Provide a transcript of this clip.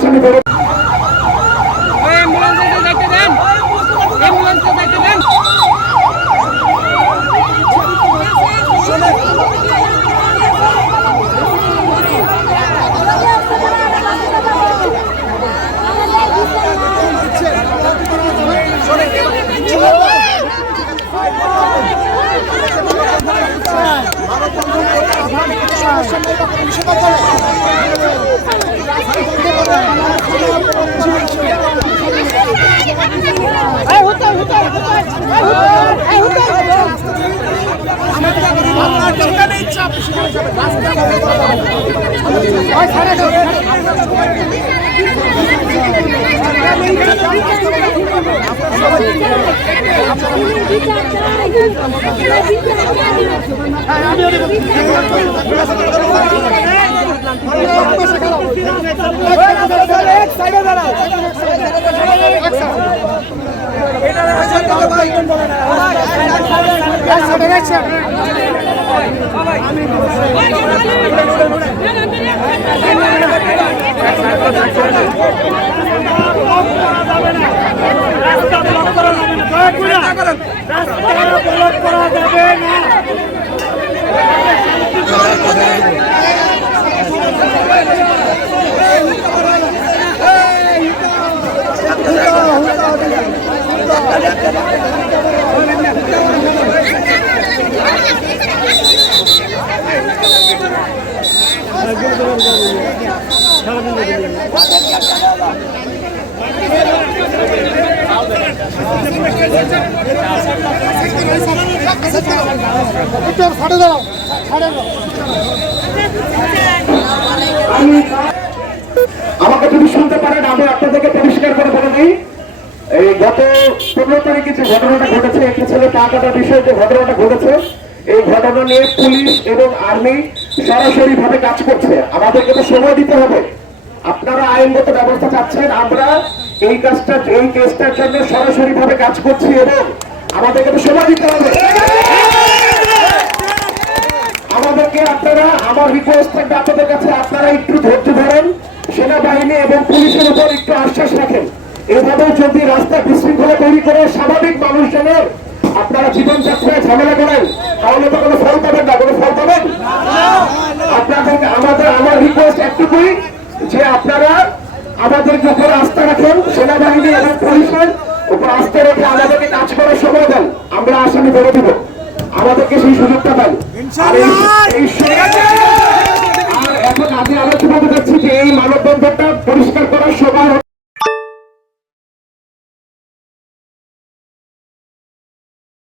আসামি করে Vamos, vamos, vamos, vamos, vamos, আপনার যেখানে ইচ্ছা আপনি সেখানে যাবেন। রাস্তায় সাইডে আমাকে যদি শুনতে পারেন, আমি আপনাদেরকে পরিষ্কার করে বলে দিই। এই গত পনেরো তারিখে যে ঘটনাটা ঘটেছে, একটি ছেলে পা কাটার বিষয়ে যে ঘটনাটা ঘটেছে, এই ঘটনা নিয়ে পুলিশ এবং আর্মি সরাসরি ভাবে কাজ করছে। আমাদেরকে তো সময় দিতে হবে। আপনারা আইনগত ব্যবস্থা চাচ্ছেন, আমরা এই কাজটা, এই কেসটার জন্য সরাসরি ভাবে কাজ করছি এবং আমাদেরকে তো সময় দিতে হবে। আমাদেরকে আপনারা, আমার রিকোয়েস্ট থাকবে আপনাদের কাছে, আপনারা একটু ধৈর্য ধরেন, সেনাবাহিনী এবং পুলিশের উপর একটু আশ্বাস রাখেন। এভাবে যদি রাস্তা বিশৃঙ্খলা তৈরি করে স্বাভাবিক মানুষজনের আপনারা জীবনযাত্রায় ঝামেলা করেন, তাহলে তো কোনো ফল পাবেন আপনাদেরকে আমাদের আমার রিকোয়েস্ট একটুকুই যে আপনারা আমাদের উপর আস্থা রাখেন সেনাবাহিনী এবং পুলিশের উপর আস্থা রেখে আমাদেরকে কাজ করার সময় দেন। আমরা আসামি করে দিব। আমাদেরকে সেই সুযোগটা দেন। আর এই- এই আর এখন আমি আলোচনা করতে যাচ্ছি যে এই মানববন্ধনটা